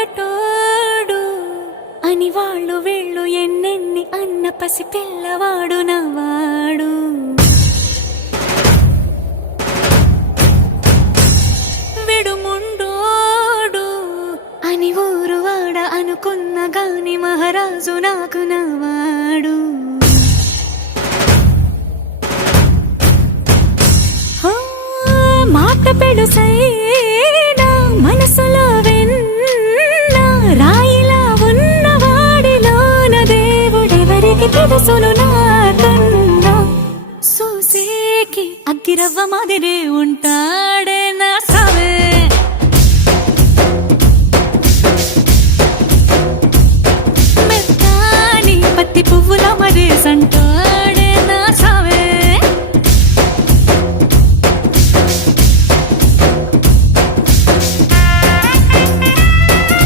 మొరటోడు అని వాళ్ళు వీళ్ళు ఎన్నెన్ని అన్న పసి పిల్లవాడు నవ్వాడు. విడుముండోడు అని ఊరు వాడ అనుకున్న గాని మహారాజు నాకు నవ్వాడు. మాట పెడుసైనా మనసులో వెన్న రాయిలా ఉన్నవాడిలోన దేవుడెవరికి తెలుసును నాకన్నా. సూసేకి అగ్గిరవ్వ మాదిరే ఉంటాడు.